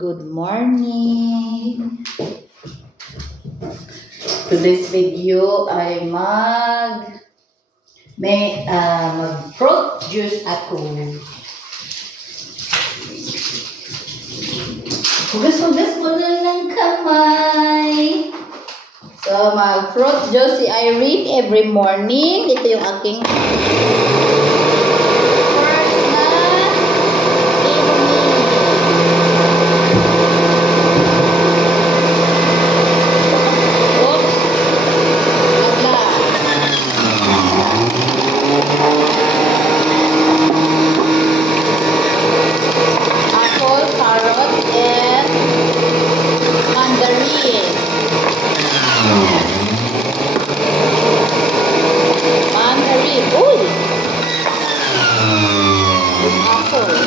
Good morning! Today's video ay mag may ah, mag fruit juice ako. Hugas-hugas mo na ng kamay. So, mag fruit juice si Irene every morning. Ito yung aking first na evening. Oops. Agla. Apple, carrot, and mandarin. Mandarin. Uy! Apple.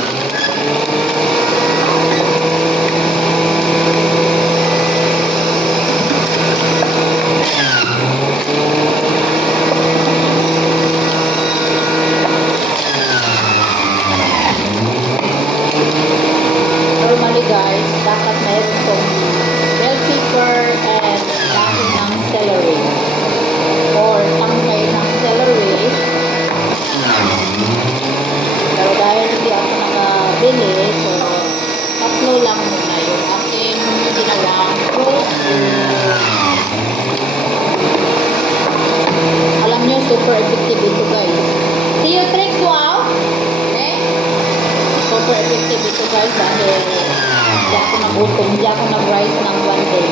Normally guys, dapat mayroon itong bell pepper and dahon ng celery. Or tangkay ng celery. Pero dahil hindi ako nakabili, so tatlo lang muna yung aking ginawang fruit. Alam nyo, super effective ito guys. See you tricks, wow! Okay? super guys dahil hindi ako nagutom, hindi ako nag-rice ng one day.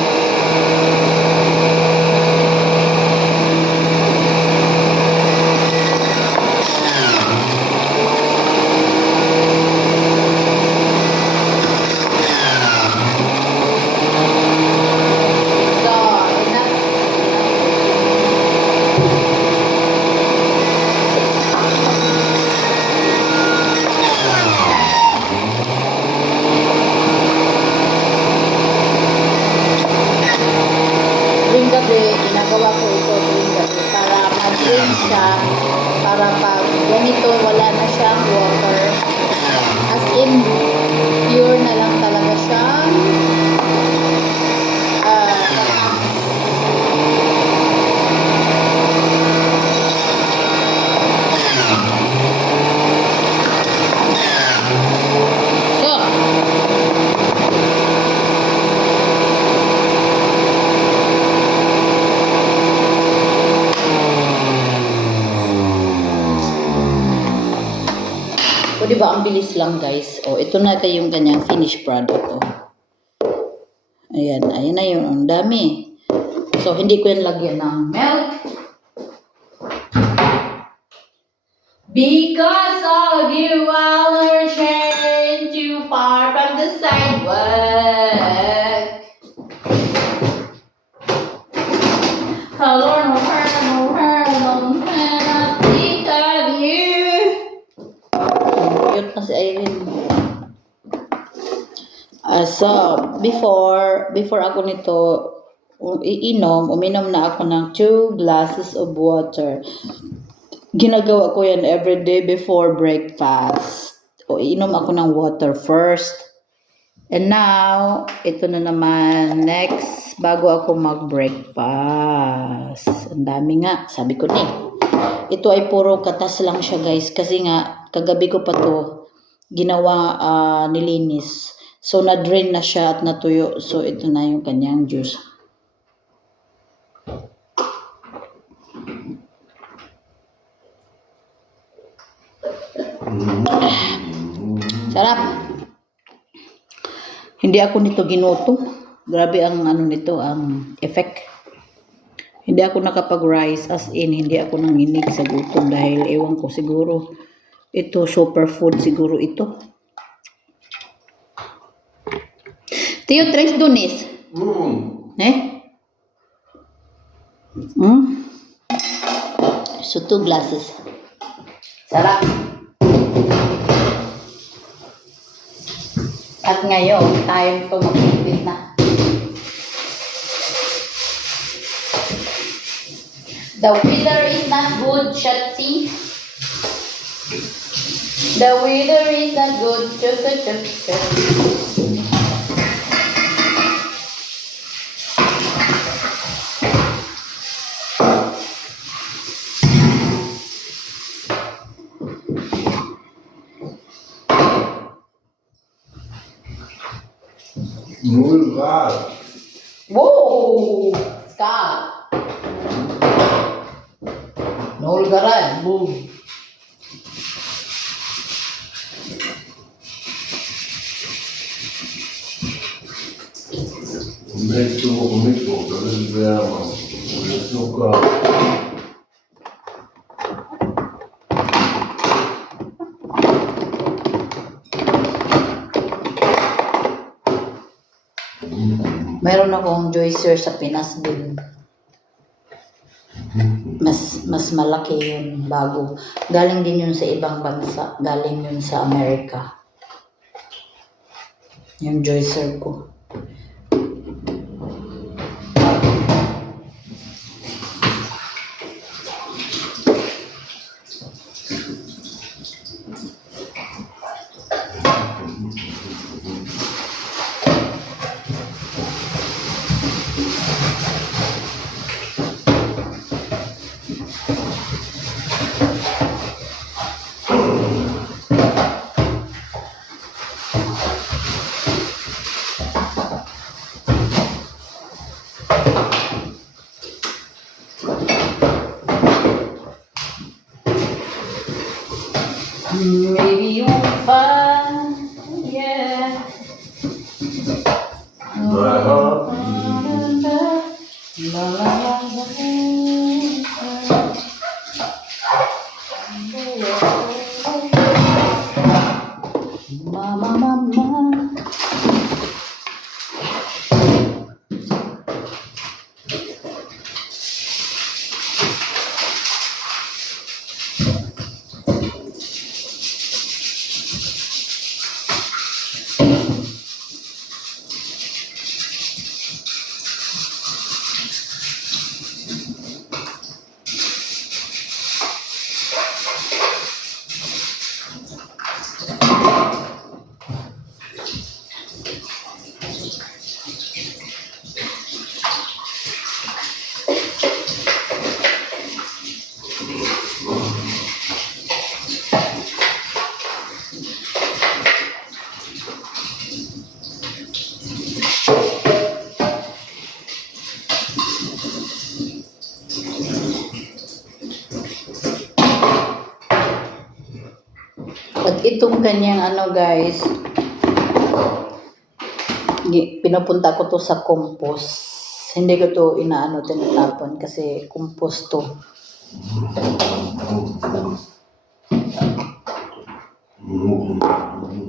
So, enough. tuwing gabi, ginagawa ko ito tuwing gabi para mag-drain siya, para pag ganito wala na siyang water. As in, pure na lang talaga siya. Ah, so, O, di ba? Ang bilis lang, guys. O, ito na ito yung kanyang finished product. O. Ayan. Ayan na yun. Ang dami. So, hindi ko yan lagyan ng milk. Because of you, are chained too far from the sidewalk. So, before, before ako nito iinom, uminom na ako ng two glasses of water. Ginagawa ko yan every day before breakfast. O, iinom ako ng water first. And now, ito na naman, next, bago ako mag-breakfast. Ang dami nga, sabi ko ni. Ito ay puro katas lang siya guys, kasi nga, kagabi ko pa to ginawa, ah, nilinis. So, na-drain na siya at natuyo. So, ito na yung kanyang juice. Sarap. Hindi ako nito ginuto. Grabe ang ano nito, ang effect. Hindi ako nakapag-rice as in, hindi ako nanginig sa gutom dahil ewan ko siguro ito superfood siguro ito. Tio, tres dunis. Mm. Eh? Hmm? So, two glasses. Sarap. At ngayon, time to mag-tipid na. The weather is not good, Shatsi. The weather is not good. Chut, chut, chut, Mulgar. Whoa! Stop! Nahulgaran. Boom. Medyo kumiko. Dahil kaya mo. Medyo ka. Meron akong juicer sa Pinas din. Mas mas malaki yun bago. Galing din yun sa ibang bansa. Galing yun sa Amerika. Yung juicer ko. At itong kanyang ano guys, pinupunta ko to sa compost. Hindi ko to inaano tinatapon kasi compost to. Make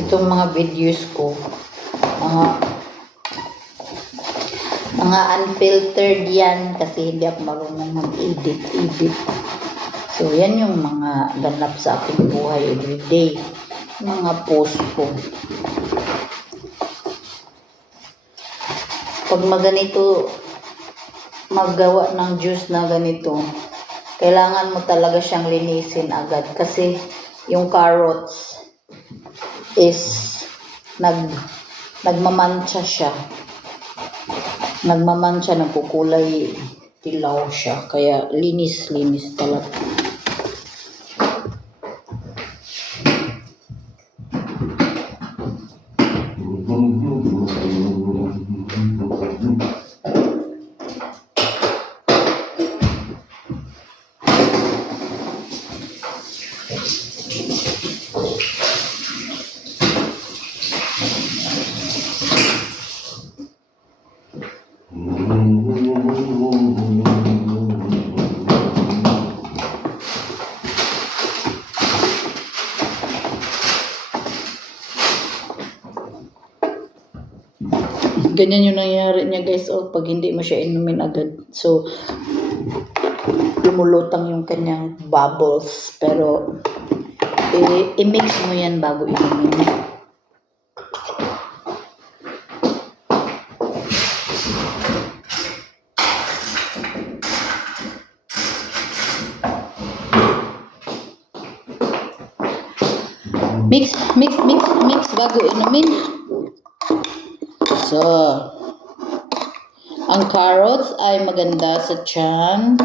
Itong mga videos ko, mga mga unfiltered yan kasi hindi ako marunong mag-edit, edit. So, yan yung mga ganap sa aking buhay everyday. Mga post ko. Pag maganito, maggawa ng juice na ganito, kailangan mo talaga siyang linisin agad kasi yung carrots is nag nagmamantsa siya. Nagmamantsa, nagkukulay tilaw siya. Kaya linis-linis talaga. Ganyan yung nangyari niya guys, oh, pag hindi mo siya inumin agad. So, lumulutang yung kanyang bubbles. Pero, i-mix mo yan bago inumin. Mix, mix, mix, mix bago inumin. So, ang carrots ay maganda sa tiyan.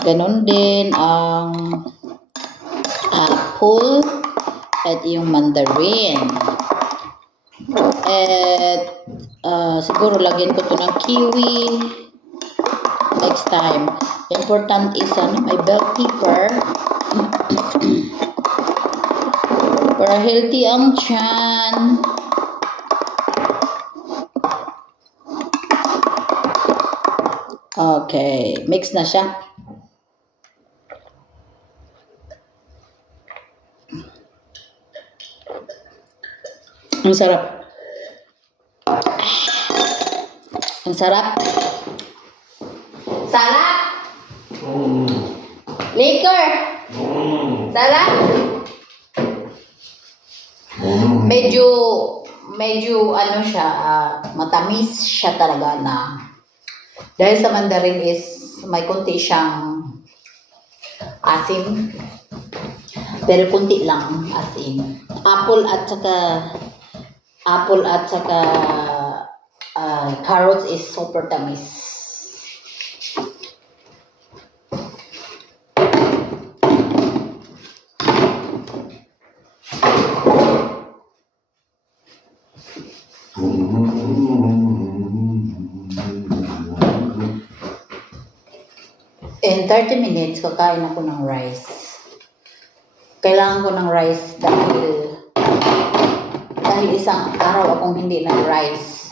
Ganon din ang apple at yung mandarin. At ah, siguro lagyan ko to ng kiwi next time. Important is ano, may bell pepper para healthy ang tiyan. Okay, mix na siya. Ang sarap. Ang sarap. Sarap! Liquor! Sarap! Medyo, medyo ano siya, ah, matamis siya talaga na. Dahil sa mandarin is may konti siyang asim. Pero konti lang asim. Apple at saka apple at saka ah, carrots is super tamis. 30 minutes, kakain ako ng rice. Kailangan ko ng rice dahil dahil isang araw akong hindi ng rice.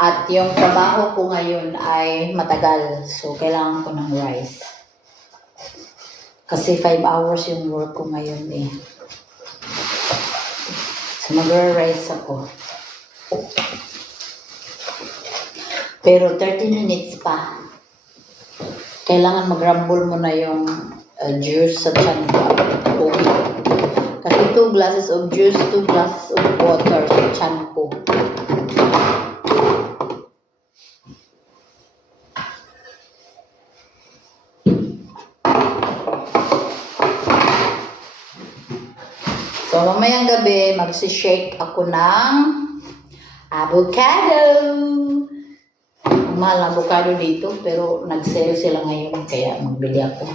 At yung trabaho ko ngayon ay matagal. So, kailangan ko ng rice. Kasi 5 hours yung work ko ngayon eh. So, mag-rice ako. Pero 30 minutes pa kailangan mag-rumble mo na yung uh, juice sa tiyan mo. Kasi 2 glasses of juice, 2 glasses of water sa tiyan ko. So, mamayang gabi, magsishake ako ng avocado. Mahal na avocado dito, pero nag-sale sila ngayon, kaya magbili ako.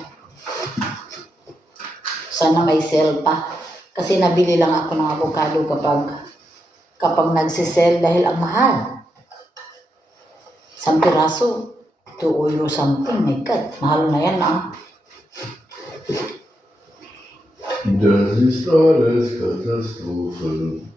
Sana may sale pa. Kasi nabili lang ako ng avocado kapag kapag nagsisell dahil ang mahal. Isang piraso, 2 euro something. My God, mahal na yan ah. Das ist alles Katastrophe.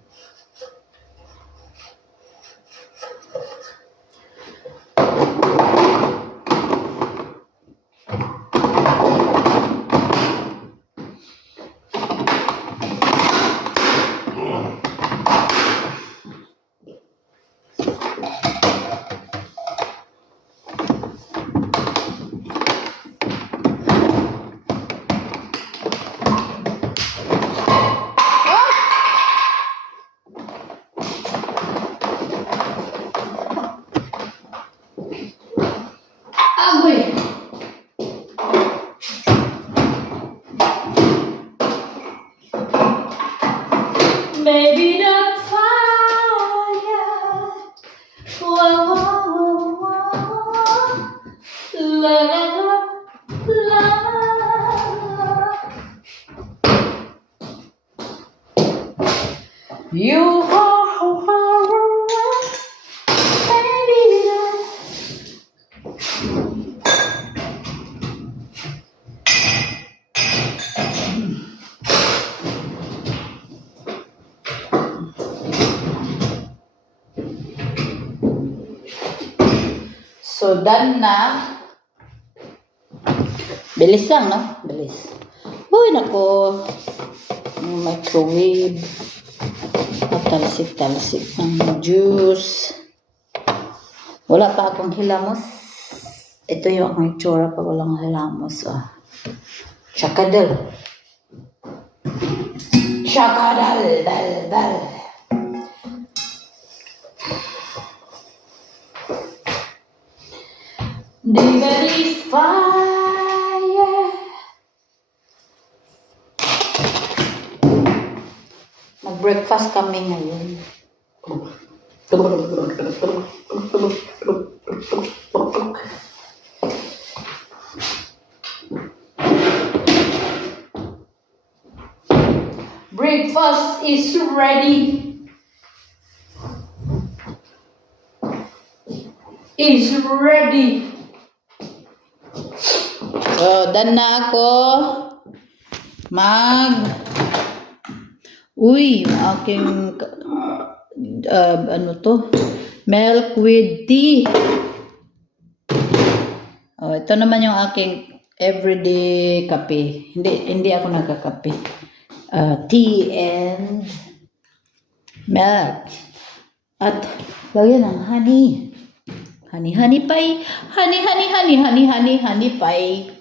So, done na. Bilis lang, no? Bilis. Uy, nako. Microwave. At talsik-talsik ng juice. Wala pa akong hilamos. Ito yung akong itsura pag walang hilamos. Ah. Chakadal. Shakadal, dal, dal. Devil fire. Mag-breakfast kami ngayon. Breakfast is ready. Is ready. So, done na ako. Mag... Uy, aking... uh, ano to? Milk with tea. Oh, ito naman yung aking everyday kape. Hindi, hindi ako nagkakape. Uh, tea and milk. At lagyan ng honey. Honey, honey pie. Honey, honey, honey, honey, honey, honey pie.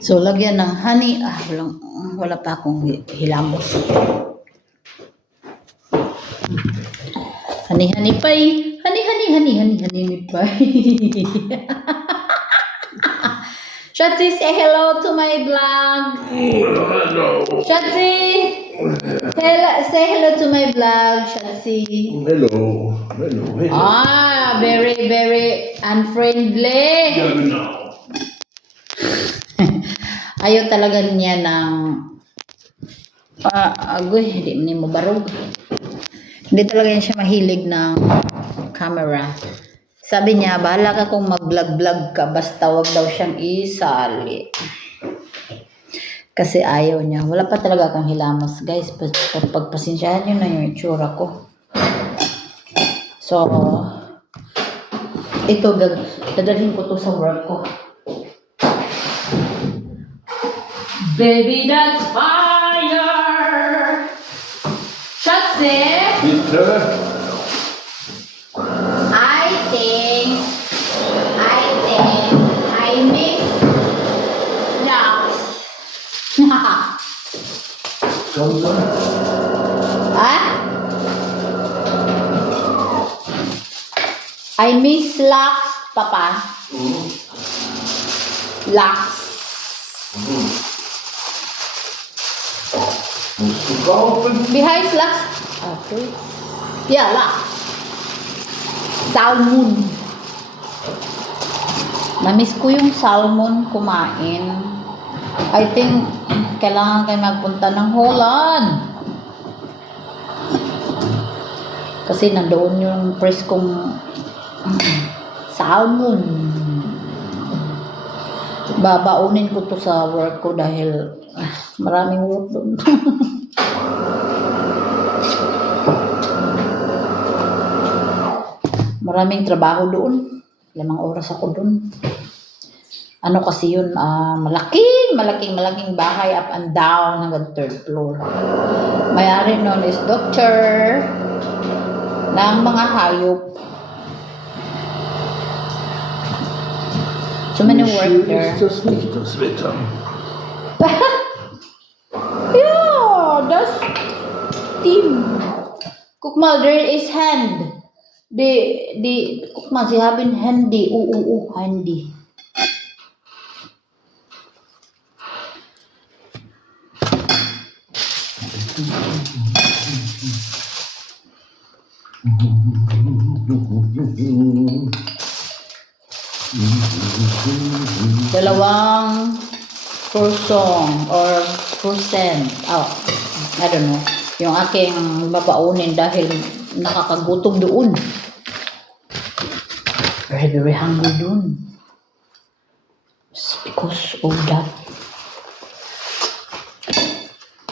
So, lagyan ng honey. Ah, walang, wala pa akong hi- hilamos. Honey, honey pie. Honey, honey, honey, honey, honey pie. Shotzi, say hello to my vlog. Hello. Shotzi, hello, say hello to my vlog, Shotzi. Hello. Hello. Hello. Ah, very, very unfriendly. Genau. Ayaw talaga niya ng... Ah, agoy, hindi ni mo barog. Hindi talaga yan siya mahilig ng camera. Sabi niya, bahala ka kung mag-vlog-vlog ka, basta wag daw siyang isali. Kasi ayaw niya. Wala pa talaga kang hilamos, guys. Pag, pag- pagpasensyahan niyo na yung itsura ko. So, ito, dadalhin ko to sa work ko. Baby, that's fire! Shotzi, Bitte. I think, I miss Lux, Papa. Du kaufen? Wie heißt Lachs? Okay. Ja, Lachs. Salmon. Namiss ko yung salmon kumain. I think kailangan kayo magpunta ng Holland. Kasi nandoon yung preskong salmon. Babaunin ko to sa work ko dahil ah, maraming work doon. Maraming trabaho doon. Lamang oras ako doon. Ano kasi yun, ah, malaking, malaking, malaking bahay up and down hanggang third floor. Mayari nun is doctor ng mga hayop. So many you work there. Just make yeah, that's team. Kukmal, there is hand. Have been handy. Ooh, ooh, ooh, handy. Mm-hmm. person or percent. Oh, I don't know. Yung aking babaunin dahil nakakagutom doon. Very, very hungry doon. It's because of that.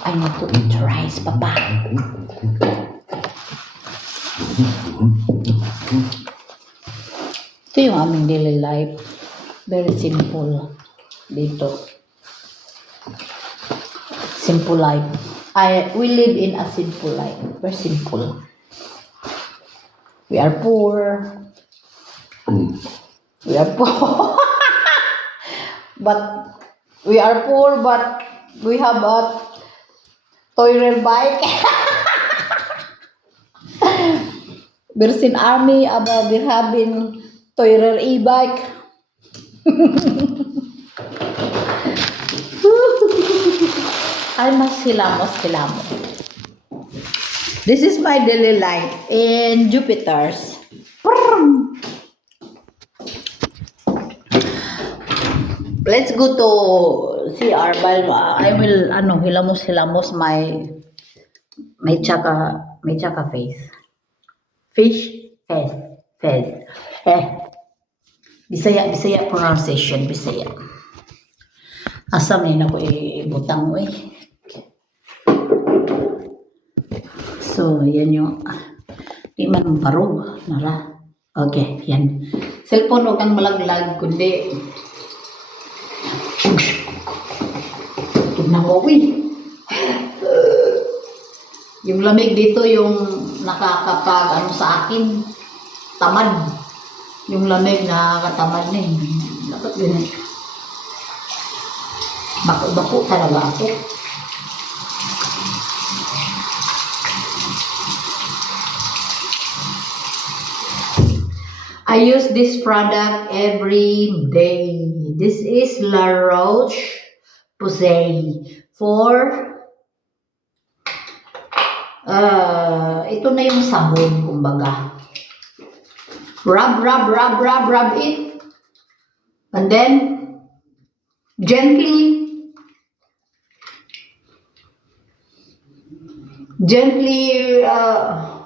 I need to eat rice, Papa. Ito yung aming daily life. Very simple. Dito. Simple life. I, we live in a simple life. Very simple. We are poor. We are poor. but We are poor, but we have a toilet bike. Bersin Army, aber wir haben teurer e-bike. Ay, mas hilamos, hilamos. This is my daily life in Jupiter's. Let's go to CR while I will ano hilamos hilamos my may tsaka may tsaka face. Fish face face. Eh. Bisaya Bisaya pronunciation Bisaya. Asam ni nako ibutang mo eh. So, yan yung di man barog nara. Okay, yan. Cellphone huwag kang malaglag kundi Tignan. Yung lamig dito, yung nakakapag, ano sa akin, tamad. Yung lamig, nakakatamad na eh. Dapat ganun. Bako-bako talaga ako. I use this product every day. This is La Roche Posay for uh, ito na yung sabon, kumbaga. Rub, rub, rub, rub, rub it. And then, gently, gently, uh,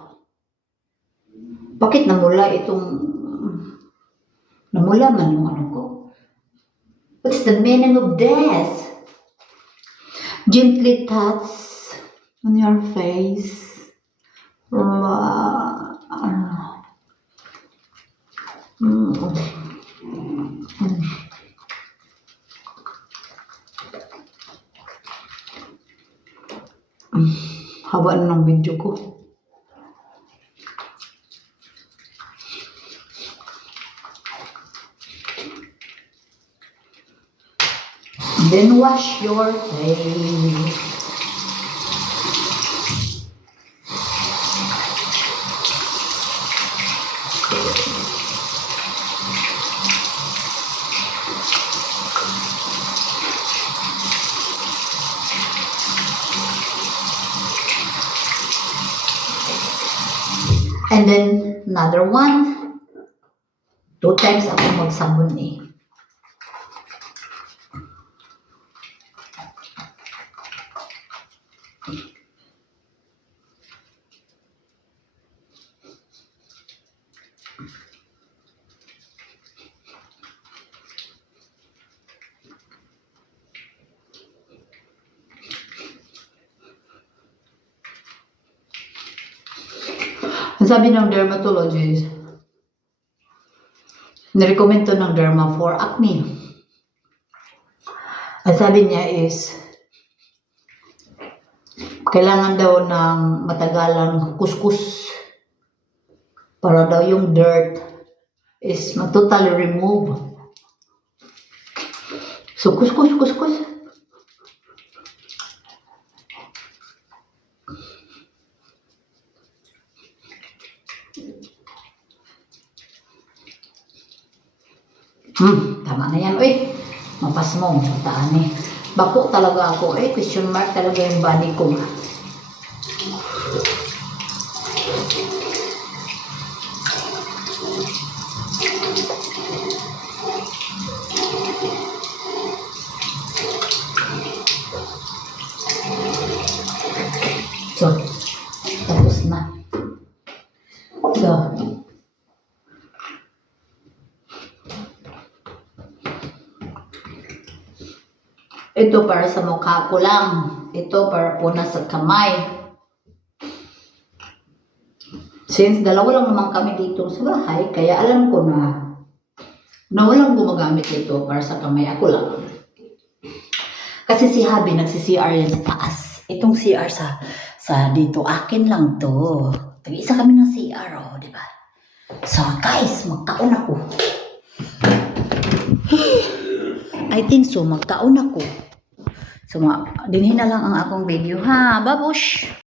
bakit namula itong namula man yung ano ko? What's the meaning of this? Gently touch on your face. Ano. Mm. Mm. Mm. Haba na ng video ko. Then wash your face. And then another one. Two times ako magsabon eh. Sabi ng dermatologist, nirecommend to ng derma for acne. Ang sabi niya is, kailangan daw ng matagalang kuskus para daw yung dirt is totally remove. So, kuskus, kuskus. Hmm, tama na yan. Uy, mapas mo. Taan eh. Bako talaga ako. Eh, question mark talaga yung body ko. So, tapos na. So, Ito para sa mukha ko lang. Ito para po sa kamay. Since dalawa lang naman kami dito sa bahay, kaya alam ko na na walang gumagamit ito para sa kamay. Ako lang. Kasi si Habi nagsi-CR yan sa taas. Itong CR sa sa dito, akin lang to. Tag-isa kami ng CR, oh, di ba? So, guys, magkaon ako. I exciting. So, magkaon ako. So, dinhin na lang ang akong video ha. Babush!